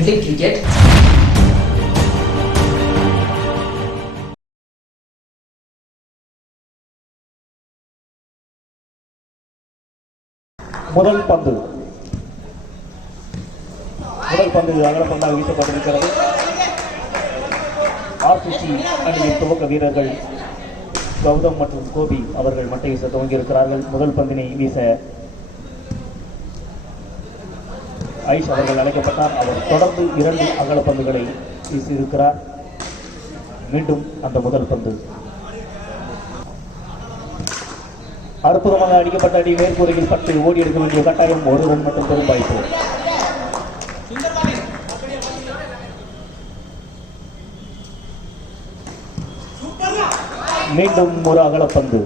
friendly cricket. முதல் பந்து அகலப்பந்தாக வீசப்பட்டிருக்கிறது. RCC அணியின் துவக்க வீரர்கள் கௌதம் மற்றும் கோபி அவர்கள் மட்டை வீச துவங்கியிருக்கிறார்கள். முதல் பந்தினை வீச ஐஷ் அவர்கள் அழைக்கப்பட்டார். அவர் தொடர்ந்து 2 அகலப்பந்துகளை வீசியிருக்கிறார். மீண்டும் அந்த முதல் பந்து அற்புதமாக அடிக்கப்பட்ட அடி மேற்கூரையில் பட்டு ஓடி எடுக்க வேண்டிய கட்டாயம். 1 ரன் மட்டும் பெரும் வாய்ப்பு. மீண்டும் ஒரு அகலப்பந்து.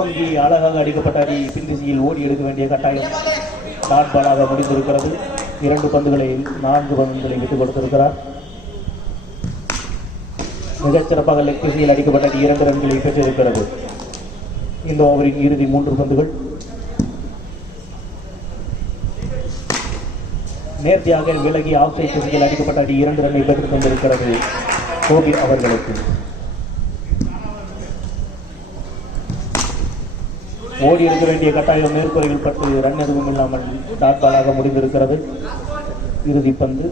ஓங்கி அழகாக அடிக்கப்பட்ட அடி பின் திசையில் ஓடி எடுக்க வேண்டிய கட்டாயம். டாட் பாலாக முடிந்திருக்கிறது. 2 பந்துகளில் 4 பந்துகளை விட்டுக் கொடுத்திருக்கிறார். மிகச்சிறப்பாக லெக் திசையில் அடிக்கப்பட்ட 2 ரன்களை பெற்றிருக்கிறது. இந்த ஓவரின் இறுதி 3 பந்துகள். நேர்த்தியாக விலகி ஆஃப் சைட் திசையில் அடிக்கப்பட்ட 2 ரன்னை பெற்றுத் தந்திருக்கிறது கோபி அவர்களுக்கு. ஓடி எடுக்க வேண்டிய கட்டாயம் மேற்கூரையில் பட்டு ரன் எதுவும் இல்லாமல் டாட் பாலாக முடிந்திருக்கிறது. இறுதி பந்து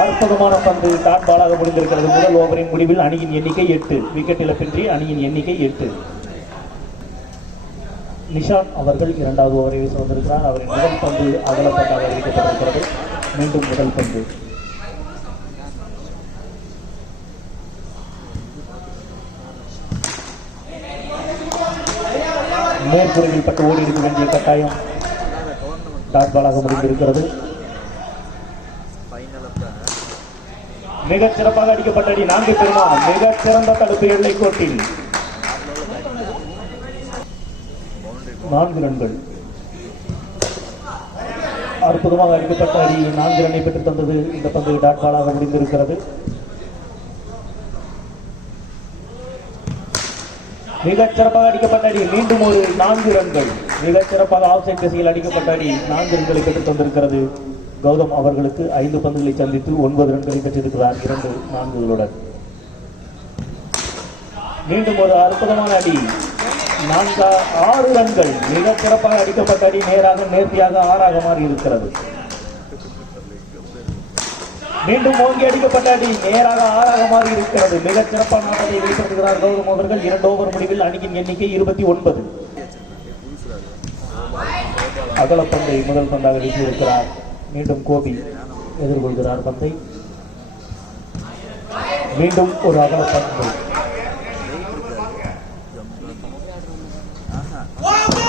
அற்புதமான பந்து டாட் பாலாக முடிந்திருக்கிறது. முதல் ஓவரின் முடிவில் அணியின் எண்ணிக்கை 8, விக்கெட் இழப்பின்றி அணியின் எண்ணிக்கை 8. நிஷான் அவர்கள் 2வது ஓவரை வீச வந்திருக்கிறார். அவரின் முதல் பந்து அகலப்பந்தாக அறிவிக்கப்பட்டிருக்கிறது. மீண்டும் முதல் பந்து மேற்கூரையில் பட்டு ஓடி இருக்க வேண்டிய கட்டாயம். டாட் பாலாக முடிந்திருக்கிறது. மிகச் சிறப்பாக அடிக்கப்பட்ட அடி 4 பெருமா. மிகச் சிறந்த தடுப்பு எல்லை கோட்டில் 4 ரன்கள். அற்புதமாக அடிக்கப்பட்ட அடி 4 ரன்னை பெற்று தந்தது. இந்த பந்து டாட் பாலாக முடிந்திருக்கிறது. மிகச் சிறப்பாக அடிக்கப்பட்ட அடி மீண்டும் ஒரு 4 ரன்கள். மிகச் சிறப்பாக ஆஃப் சைட் திசையில் அடிக்கப்பட்ட அடி 4 ரன்களை பெற்றுத் தந்திருக்கிறது. கௌதம் அவர்களுக்கு 5 பந்துகளை சந்தித்து 9 ரன்களை பெற்றிருக்கிறார் 2 4களுடன். மீண்டும் ஒரு அற்புதமான அடி 6 ரன்கள். மிகச் சிறப்பாக அடிக்கப்பட்ட அடி நேர்த்தியாக 6ஆக மாறி இருக்கிறது. மீண்டும் ஓங்கி அடிக்கப்பட்ட அடி நேராக 6ஆக மாறி இருக்கிறது. மிகச் சிறப்பான ஆட்டத்தை வெளிப்படுத்துகிறார் கௌதம் அவர்கள். 2 ஓவர் முடிவில் அணியின் எண்ணிக்கை 29. அகலப்பந்தை முதல் பந்தாக வீசியிருக்கிறார். மீண்டும் கோபி எதிர்கொள்கிறார் பந்தை. மீண்டும் ஒரு அகலப்பந்து.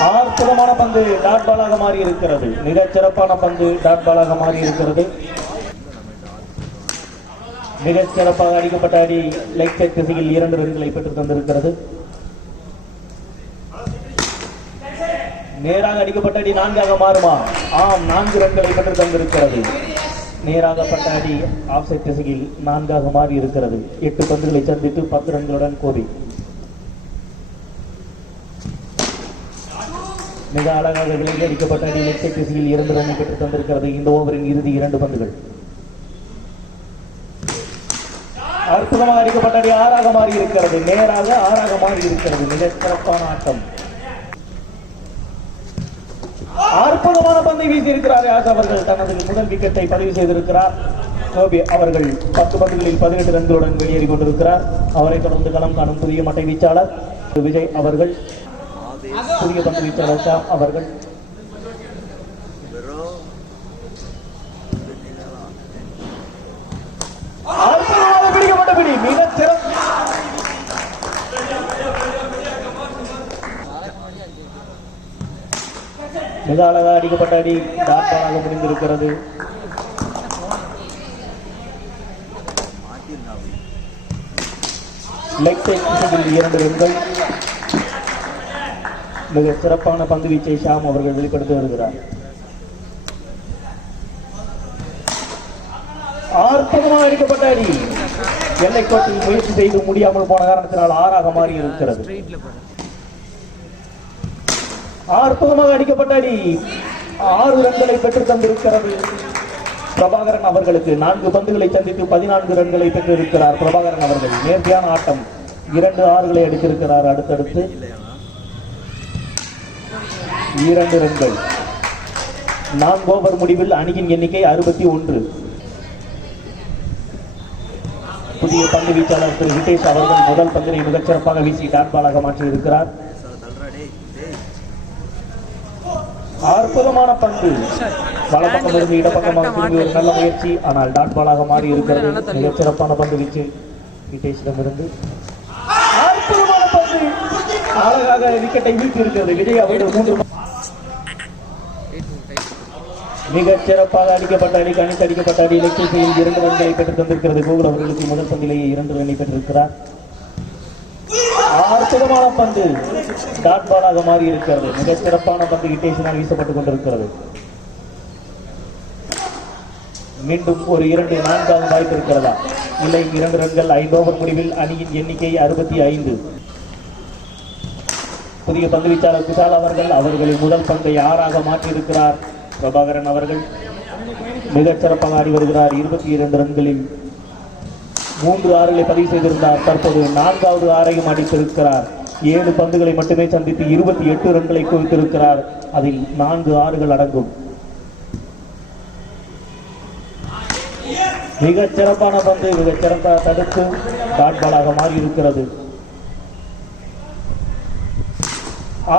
அற்புதமான பந்து டாட் பாலாக மாறி இருக்கிறது. மிகச் சிறப்பான பந்து டாட் பாலாக மாறி இருக்கிறது. மிகச் சிறப்பாக அடிக்கப்பட்ட அடி லெக் சைட் திசையில் 2 ரன்களை பெற்றுத் தந்திருக்கிறது. நேராக அடிக்கப்பட்ட அடி 4ஆக மாறுமா? ஆம், 4 ரன்களை பெற்றுத் தந்திருக்கிறது. நேராகப்பட்ட அடி ஆஃப் சைட் திசையில் 4ஆக மாறி இருக்கிறது. 8 பந்துகளை சந்தித்து 10 ரன்களுடன் கோபி. மிக அழகாக விலகி அடிக்கப்பட்ட அடி லெக் சைட் திசையில் 2 ரன்னை பெற்றுத் தந்திருக்கிறது. இந்த ஓவரின் இறுதி 2 பந்துகள். அற்புதமாக அடிக்கப்பட்ட அடி 6ஆக மாறி இருக்கிறது. நேராக 6ஆக மாறி இருக்கிறது. மிக சிறப்பான ஆட்டம். அற்புதமான பந்தை வீசி இருக்கிறார் யாஸ் அவர்கள். தனது முதல் விக்கெட்டை பதிவு செய்திருக்கிறார். கோபி அவர்கள் 10 பந்துகளில் 18 ரன்களுடன் வெளியேறி கொண்டிருக்கிறார். அவரை தொடர்ந்து களம் காணும் புதிய மட்டை வீச்சாளர் விஜய் அவர்கள், புதிய பந்து வீச்சாளர் ஷாம் அவர்கள். பிடிக்கப்பட்ட பிடி மிக சிறப்பு. மிக அழகாக அடிக்கப்பட்ட அடி டாட் பாலாக முடிந்திருக்கிறது. லெக் சைட் திசையில் 2 ரன்கள். மிக சிறப்பான பந்து வீச்சை ஷாம் அவர்கள் வெளிப்படுத்தி வருகிறார். அற்புதமாக அடிக்கப்பட்ட அடி எல்லைக்கோட்டில் முயற்சி செய்து முடியாமல் போன காரணத்தினால் 6ஆக மாறி இருக்கிறது. அற்புதமாக அடிக்கப்பட்ட அடி 6 ரன்களை பெற்று தந்திருக்கிறது பிரபாகரன் அவர்களுக்கு. 4 பந்துகளை சந்தித்து 14 ரன்களை பெற்றிருக்கிறார் பிரபாகரன் அவர்கள். நேர்த்தியான ஆட்டம், 2 6களை அடித்திருக்கிறார். அடுத்தடுத்து 2 ரன்கள். 4 ஓவர் முடிவில் அணியின் எண்ணிக்கை 61. புதிய பந்து வீச்சாளர் திரு ஹிதேஷ் அவர்கள் முதல் பந்தினை மிகச்சிறப்பாக வீசி டாட் பாலாக மாற்றியிருக்கிறார். அற்புதமான பந்து வலப்பக்கம் இருந்து இடப்பக்கமாக திரும்பி ஒரு நல்ல முயற்சி, ஆனால் டாட் பாலாக மாறி இருக்கிறது. மிகச்சிறப்பான பந்து வீச்சு ஹிதேஷிடமிருந்து. அற்புதமான பந்து அழகாக விக்கெட்டை வீழ்த்தி இருக்கிறது. விஜய் அவர்கள் 3 மிகச் சிறப்பாக அடிக்கப்பட்ட அடி, கணித்து அடிக்கப்பட்ட அடி இலக்கியில் 2 ரன்களை பெற்று தந்திருக்கிறது. கோகுல் அவர்களுக்கு முதல் பந்திலேயே 2 ரன்னை பெற்றிருக்கிறார். அற்புதமான பந்து டாட் பாலாக மாறி இருக்கிறது. மிகச் சிறப்பான பந்து ஹிதேஷினால் வீசப்பட்டுக் கொண்டிருக்கிறது. மீண்டும் ஒரு 2 4வது வாய்ப்பு இருக்கிறதா? இல்லை, 2 ரன்கள். 5 ஓவர் முடிவில் அணியின் எண்ணிக்கை 65. புதிய பந்து வீச்சாளர் குஷால் அவர்களின் முதல் பந்தை 6ஆக மாற்றியிருக்கிறார் பிரபாகரன் அவர்கள். மிகச் சிறப்பாக ஆடி வருகிறார். 22 ரன்களில் 3 6களை பதிவு செய்திருந்தார். தற்போது 4வது 6ஐயும் அடித்திருக்கிறார். 7 பந்துகளை மட்டுமே சந்தித்து 28 ரன்களை குவித்திருக்கிறார். அதில் 4 6கள் அடங்கும். மிகச் சிறப்பான பந்து, மிகச் சிறப்பாக தடுத்து டாட் பாலாக மாறி இருக்கிறது.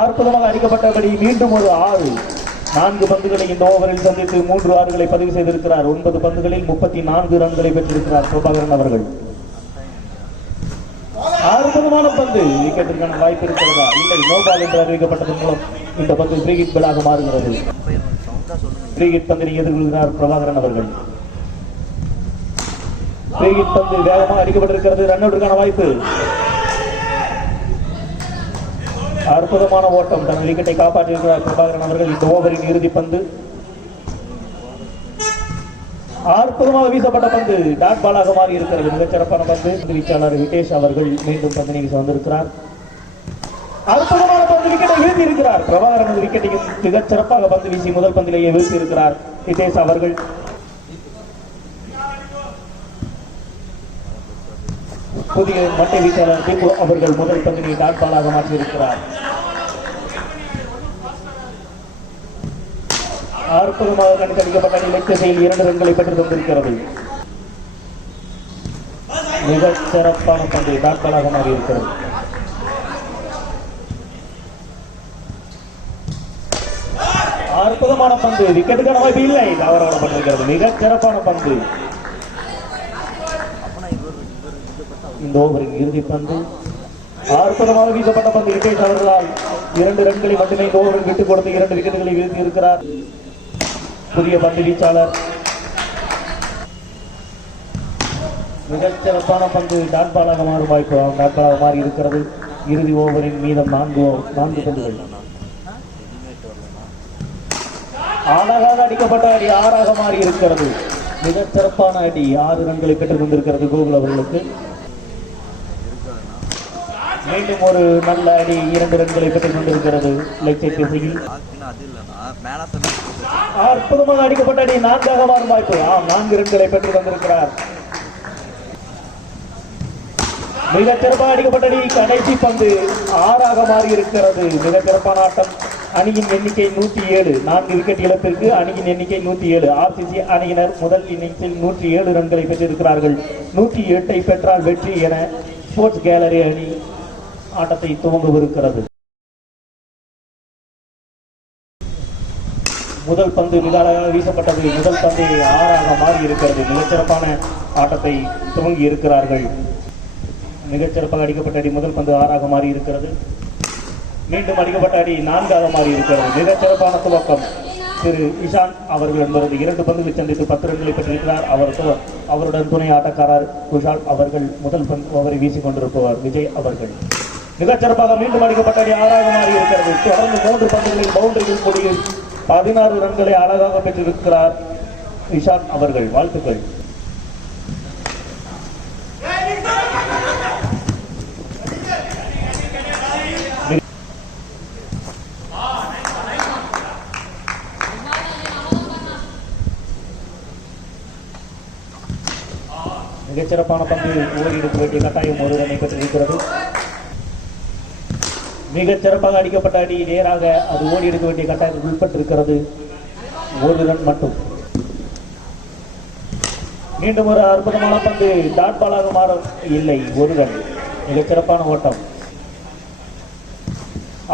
அற்புதமாக அடிக்கப்பட்டபடி மீண்டும் ஒரு 6. 4 பந்துகளை இந்த ஓவரில் சந்தித்து 3 6களை பதிவு செய்திருக்கிறார். 9 பந்துகளில் 34 ரன்களை பெற்றிருக்கிறார் பிரபாகரன் அவர்கள். அற்புதமான பந்து, விக்கெட்டிற்கான வாய்ப்பு இருக்கிறதா? இல்லை, நோபால் என்று அறிவிக்கப்பட்டதன் மூலம் இந்த பந்து ஃப்ரீ ஹிட் பாலாக மாறுகிறது. ஃப்ரீ ஹிட் பந்தினை எதிர்கொள்கிறார் பிரபாகரன் அவர்கள். ஃப்ரீ ஹிட் பந்து வேகமாக அடிக்கப்பட்டிருக்கிறது. ரன் அவுட்டுக்கான வாய்ப்பு. அற்புதமான ஓட்டம், தன் விக்கெட்டை காப்பாற்றியிருக்கிறார் பிரபாகரன் அவர்கள். இந்த ஓவரின் இறுதி பந்து அற்புதமாக வீசப்பட்ட பந்து டாட் பாலாக மாறி இருக்கிறது. மிகச்சிறப்பான பந்து. வீச்சாளர் ஹிதேஷ் அவர்கள் மீண்டும் பந்தினை வீச வந்திருக்கிறார். அற்புதமான பந்து, விக்கெட்டை வீழ்த்தி இருக்கிறார் பிரபாகரன். விக்கெட்டையும் மிகச்சிறப்பாக பந்து வீசி முதல் பந்திலேயே வீழ்த்தி இருக்கிறார் ஹிதேஷ் அவர்கள். புதிய மட்டை வீச்சாளர் தீபு அவர்கள் முதல் பந்தினை டாட் பாலாக மாற்றியிருக்கிறார். அற்புதமாக கணிக்கப்பட்ட இலக்கியில் 2 ரன்களை பெற்று தந்திருக்கிறது. மிகச் சிறப்பான பந்து டாட் பாலாக மாறி இருக்கிறது. அற்புதமான பந்து, விக்கெட்டுக்கான வாய்ப்பு இல்லை, தவறவிடப்பட்டிருக்கிறது. மிகச் சிறப்பான பந்து. இந்த ஓவரின் இறுதி பந்து அற்புதமாக வீசப்பட்ட பந்து. ஹிதேஷ் அவர்களால் 2 ரன்களை மட்டுமே இந்த ஓவரில் விட்டுக் கொடுத்து 2 விக்கெட்டுகளை வீழ்த்தி இருக்கிறார். புதிய பந்து வீச்சாளர். மிகச் சிறப்பான பந்து டாட் பாலாக மாறும் வாய்ப்பு டாட் பாலாக மாறி இருக்கிறது. இறுதி ஓவரின் மீதம் 4 பந்துகள். அழகாக அடிக்கப்பட்ட அடி 6ஆக மாறி இருக்கிறது. மிகச் சிறப்பான அடி 6 ரன்களை பெற்றுக் கொண்டிருக்கிறது கோகுல் அவர்களுக்கு. மீண்டும் ஒரு நல்ல அடி 2 ரன்களை பெற்றுக் கொண்டிருக்கிறது லெக் சைட் திசையில். அற்புதமாக அடிக்கப்பட்ட அடி 4ஆக மாறும் வாய்ப்பு. 4 ரன்களை பெற்று வந்திருக்கிறார். மிகச் சிறப்பாக அடிக்கப்பட்ட அடி கடைசி பந்து 6ஆக மாறி இருக்கிறது. மிகச் சிறப்பான ஆட்டம். அணியின் எண்ணிக்கை 107. 4 விக்கெட் இழப்பிற்கு அணியின் எண்ணிக்கை 107. ஆர்சிசி அணியினர் முதல் இன்னிங்ஸில் 107 ரன்களை பெற்றிருக்கிறார்கள். 108ஐ பெற்றால் வெற்றி என ஸ்போர்ட்ஸ் கேலரி அணி ஆட்டத்தை துவங்கவிருக்கிறது. முதல் பந்து மிக அழகாக வீசப்பட்டது. முதல் பந்து 6ஆக மாறி இருக்கிறது. மிகச்சிறப்பான ஆட்டத்தை துவங்கி இருக்கிறார்கள். மிகச்சிறப்பாக அடிக்கப்பட்ட அடி முதல் பந்து 6ஆக மாறி இருக்கிறது. மீண்டும் அடிக்கப்பட்ட அடி 4ஆக மாறி இருக்கிறது. மிகச்சிறப்பான துவக்கம். திரு இஷான் அவர்கள் என்பது 2 பந்துகளை சந்தித்து 10 ரன்களை பெற்றிருக்கிறார். அவருடன் துணை ஆட்டக்காரர் குஷால் அவர்கள் முதல் பந்து ஓவரை வீசிக் கொண்டிருப்பவர் விஜய் அவர்கள். மிகச்சிறப்பாக மீண்டும் அடிக்கப்பட்ட அடி 6ஆக மாறி இருக்கிறது. தொடர்ந்து 3 பந்துகளில் பவுண்டரிகள் முடிவில் 16 ரன்களை அழகாக பெற்றிருக்கிறார் இஷான் அவர்கள். வாழ்த்துக்கள். மிகச்சிறப்பான பந்து ஓடி எடுக்க வேண்டிய கட்டாயம் ஒரு ரனை பெற்றிருக்கிறது. மிகச் சிறப்பாக அடிக்கப்பட்ட அடி நேராக அது ஓடி எடுக்க வேண்டிய கட்டாயத்தில் உட்பட்டிருக்கிறது. ஒரு ரன் மட்டும். மீண்டும் ஒரு அற்புதமான பந்து டாட் பாலாக மாறும். இல்லை, ஒரு ரன். மிகச் சிறப்பான ஓட்டம்.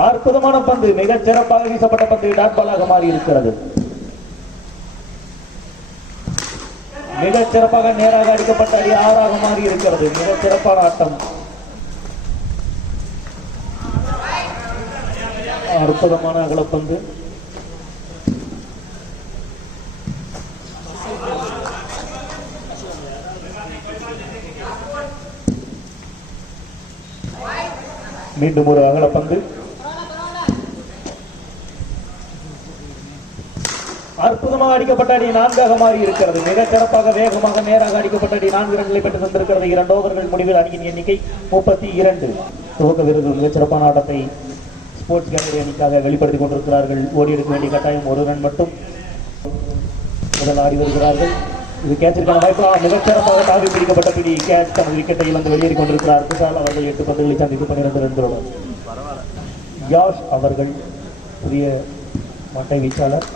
அற்புதமான பந்து மிகச் சிறப்பாக வீசப்பட்ட பந்து டாட் பாலாக மாறி இருக்கிறது. மிகச் சிறப்பாக நேராக அடிக்கப்பட்ட அடி ஆறாக மாறி இருக்கிறது. மிகச் சிறப்பான ஆட்டம். அற்புதமான அகலப்பந்து. மீண்டும் ஒரு அகலப்பந்து. அற்புதமாக அடிக்கப்பட்ட அடி நான்காக மாறி இருக்கிறது. மிகச் சிறப்பாக வேகமாக நேராக அடிக்கப்பட்ட அடி 4 ரன்களை பெற்று தந்திருக்கிறது. 2 ஓவர்கள் முடிவில் அணியின் எண்ணிக்கை 32. துவக்க வீரர்கள் மிகச் சிறப்பான ஆட்டத்தை ஸ்போர்ட்ஸ் கேலரி அணிக்காக வெளிப்படுத்திக் கொண்டிருக்கிறார்கள். ஓடி எடுக்க வேண்டிய கட்டாயம் ஒரு ரன் மட்டும். முதல் ஆடி வருகிறார்கள். இது கேட்சிற்கான வாய்ப்பு. மிகச் சிறப்பாக தாவி பிடிக்கப்பட்ட பிடி கேட்ச் தனது விக்கெட்டை இழந்து வெளியேறி கொண்டிருக்கிறார். குஷால் அவர்கள் 8 பந்துகளை சந்தித்து 12 ரன்களுடன். யாஷ் அவர்கள் புதிய மட்டை வீச்சாளர்.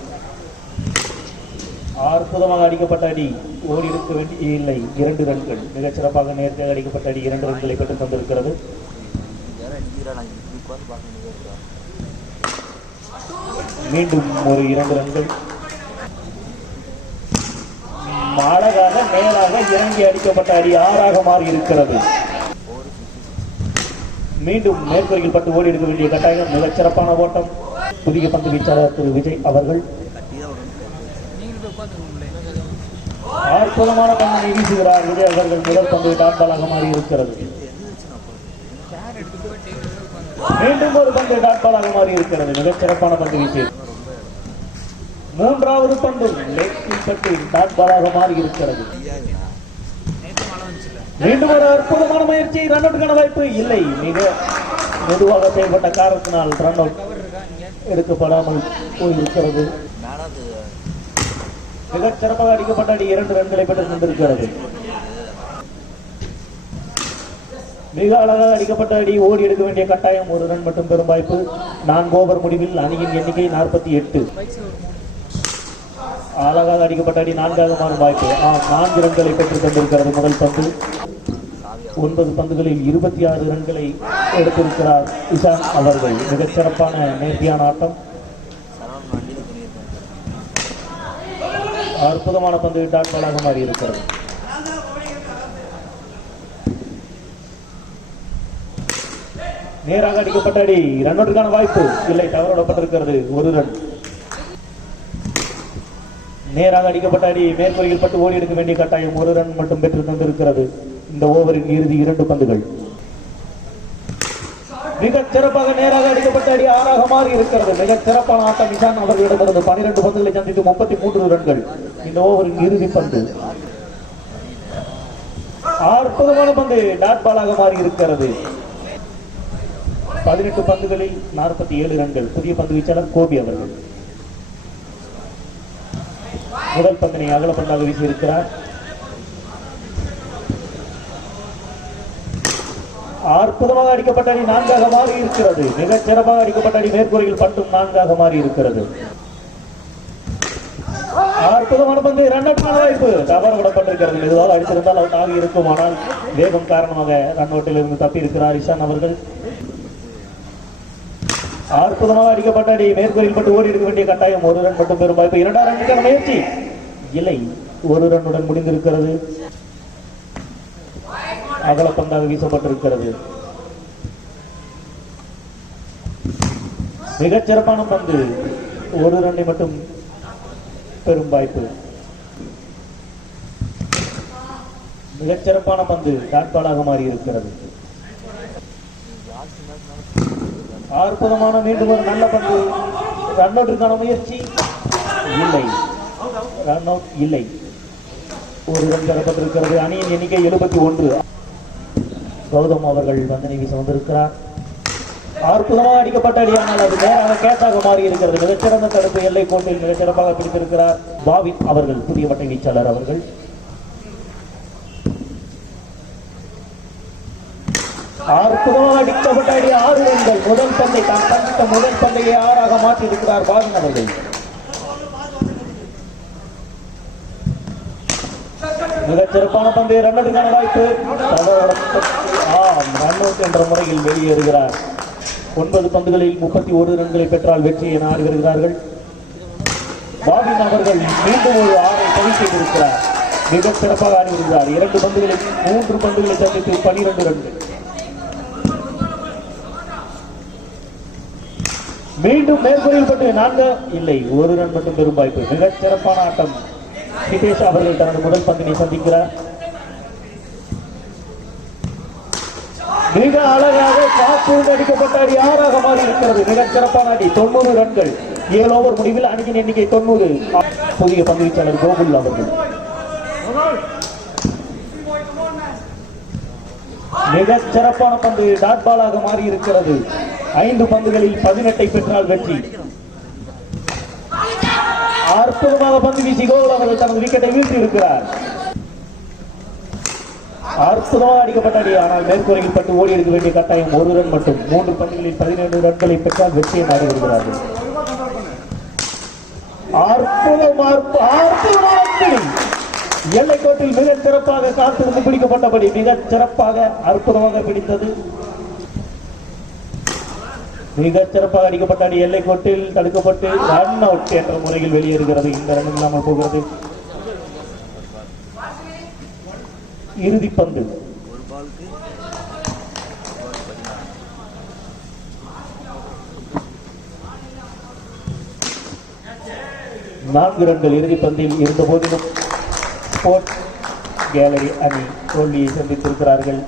அற்புதமாக அடிக்கப்பட்ட அடி ஓடி எடுக்க வேண்டிய இல்லை, 2 ரன்கள். மிகச் சிறப்பாக நேரத்தை அடிக்கப்பட்ட அடி 2 ரன்களை பெற்று தந்திருக்கிறது. மீண்டும் ஒரு 2 ரன்கள். அழகாக நேராக இறங்கி அடிக்கப்பட்ட அடி 6ஆக மாறி இருக்கிறது. மீண்டும் மேற்கொள்கையில் பட்டு ஓடி எடுக்க வேண்டிய கட்டாயம். மிகச் சிறப்பான ஓட்டம். புதிய பந்து வீச்சாளர் திரு விஜய் அவர்கள் அற்புதமான பந்தினை வீசுகிறார். விஜய் அவர்கள் முதல் பந்து டாட் பாலாக மாறி இருக்கிறது. மீண்டும் ஒரு பந்து டாட் பாலாக மாறி இருக்கிறது. மிகச் சிறப்பான பந்து வீச்சு. 3வது பந்து லெக்கில் பட்டு டாட் பாலாக மாறி இருக்கிறது. மீண்டும் ஒரு அற்புதமான முயற்சி. ரன் அவுட்டுக்கான வாய்ப்பு இல்லை. மிக மெதுவாக செயல்பட்ட காரணத்தினால் ரன் அவுட் எடுக்கப்படாமல் போயிருக்கிறது. மிகச் சிறப்பாக அடிக்கப்பட்ட அடி 2 ரன்களை பெற்று தந்திருக்கிறது. மிக அழகாக அடிக்கப்பட்ட அடி ஓடி எடுக்க வேண்டிய கட்டாயம் ஒரு ரன் மட்டும் பெறும் வாய்ப்பு. 4 ஓவர் முடிவில் அணியின் எண்ணிக்கை 48. அழகாக அடிக்கப்பட்ட அடி 4ஆக மாறும் வாய்ப்பு. 4 ரன்களை பெற்று தந்திருக்கிறது முதல் பந்து. 9 பந்துகளில் 26 ரன்களை எடுத்திருக்கிறார் இஷான் அவர்கள். மிகச் சிறப்பான நேர்த்தியான ஆட்டம். அற்புதமான பந்து டாட் பாலாக மாறி இருக்கிறது. நேராக அடிக்கப்பட்ட அடி ரன் அவுட்டுக்கான வாய்ப்பு இல்லை, தவறவிடப்பட்டிருக்கிறது. 1 ரன். நேராக அடிக்கப்பட்ட அடி மேற்கொள்கையில் பட்டு ஓடி எடுக்க வேண்டிய கட்டாயம் 1 ரன் மட்டும் பெற்று தந்திருக்கிறது. இந்த ஓவரின் இறுதி 2 பந்துகள். மிகச் சிறப்பாக நேராக அடிக்கப்பட்ட அடி 6ஆக மாறி இருக்கிறது. மிகச் சிறப்பான ஆட்டம் இஷான் அவர்களிடமிருந்து. 12 பந்துகளை சந்தித்து 33 ரன்கள். இந்த ஓவரின் இறுதி பந்து. அற்புதமான பந்து டாட் பாலாக மாறி இருக்கிறது. 18 பந்துகளில் 47 ரன்கள். புதிய பந்து வீச்சாளர் கோபி அவர்கள் முதல் பந்தினை அகல பந்தாக வீசியிருக்கிறார். அற்புதமாக அடிக்கப்பட்ட அடி 4ஆக மாறி இருக்கிறது. மிகச் சிறப்பாக அடிக்கப்பட்ட அடி மேற்கூரையில் பட்டும் 4ஆக மாறி இருக்கிறது. அற்புதமான பந்து ரன் அவுட் வாய்ப்பு தவறு விடப்பட்டிருக்கிறது. மெதுவாக அடித்திருந்தால் அவுட் ஆகி இருக்கும். ஆனால் வேகம் காரணமாக ரன் அவுட்டில் இருந்து தப்பி இருக்கிறார் இஷான் அவர்கள். அற்புதமாக அடிக்கப்பட்ட அடி மேற்கூரையில் பட்டு ஓடி எடுக்க வேண்டிய கட்டாயம் 1 ரன் மட்டும் பெறும் வாய்ப்பு. 2ஆம் ரன்னுக்கான முயற்சி இல்லை, 1 ரன்னுடன் முடிந்திருக்கிறது. அகல பந்தாக வீசப்பட்டிருக்கிறது. மிகச் சிறப்பான பந்து 1 ரன்னை மட்டும் பெறும் வாய்ப்பு. மிகச் சிறப்பான பந்து டாட் பாலாக மாறி இருக்கிறது. அற்புதமான மீண்டும் ஒரு நல்ல பந்து. ரன் அவுட்டிற்கான முயற்சி இல்லை, ரன் அவுட் இல்லை. 1 ரன் பெறப்பட்டிருக்கிறது. அணியின் எண்ணிக்கை 71. கௌதம் அவர்கள் பந்தினை வீச வந்திருக்கிறார். அற்புதமாக அடிக்கப்பட்ட அடி, ஆனால் அது நேராக கேட்டாக மாறி இருக்கிறது. மிகச்சிறந்த தடுப்பு எல்லை கோட்டில் மிகச்சிறப்பாக பிடித்திருக்கிறார் பாவித் அவர்கள், புதிய மட்டை வீச்சாளர் அவர்கள். அற்புதமாக அடிக்கப்பட்ட அடி 6 ரன்கள். முதல் பந்தை தான் சந்தித்த முதல் பந்தையை 6ஆக மாற்றி இருக்கிறார் பாகன் அவர்கள். மிகச் சிறப்பான பந்து, ரன்னுக்கான வாய்ப்பு. ரன் அவுட் என்ற முறையில் வெளியேறுகிறார். 9 பந்துகளில் 31 ரன்களை பெற்றால் வெற்றியை நாடி வருகிறார்கள். பாபின் அவர்கள் மீண்டும் ஒரு 6ஐ பதிவு செய்திருக்கிறார். மிகச் சிறப்பாக ஆடி வருகிறார். 2 பந்துகளில் 3 பந்துகளை சந்தித்து 12 ரன்கள். மீண்டும் மேற்கொள்ளில் பட்டு 4 இல்லை, 1 ரன் மட்டும் பெறும் வாய்ப்பு. மிகச் சிறப்பான ஆட்டம். ஹிதேஷ் அவர்கள் தனது முதல் பந்தினை சந்திக்கிறார். மிக அழகாக காப்பு அடிக்கப்பட்ட அடி 6ஆக மாறி இருக்கிறது. மிகச் சிறப்பான அடி. 90 ரன்கள். 7 ஓவர் முடிவில் அணியின் எண்ணிக்கை 90. புதிய பந்து வீச்சாளர் கோகுல் அவர்கள். மிகச் சிறப்பான பந்து டாட் பாலாக மாறி இருக்கிறது. 5 பந்துகளில் 18ஐ பெற்றால் வெற்றி. அற்புதமாக பந்து வீசி கோகுல் அவர்கள் தனது விக்கெட்டை வீழ்த்தி இருக்கிறார். அற்புதமாக அடிக்கப்பட்ட அடி. ஆனால் மேற்கூரையில் பட்டு ஓடி எடுக்க வேண்டிய கட்டாயம் 1 ரன் மட்டும். 3 பந்துகளில் 17 ரன்களை பெற்றால் வெற்றியை நாடி வருகிறார்கள். எல்லைக்கோட்டில் மிக சிறப்பாக காத்திருந்து பிடிக்கப்பட்டபடி மிகச் சிறப்பாக அற்புதமாக பிடித்தது. மிகச் சிறப்பாக அடிக்கப்பட்ட அடி எல்லைக்கோட்டில் தடுக்கப்பட்டு ரன் அவுட் என்ற முறையில் வெளியேறுகிறது. இந்த ரன் இல்லாமல் போகிறது. இறுதி பந்து. நான்கு ரன்கள் இறுதி பந்தில் இருந்த போதிலும் ஸ்போர்ட்ஸ் கேலரி அணி தோல்வியை சந்தித்திருக்கிறார்கள்.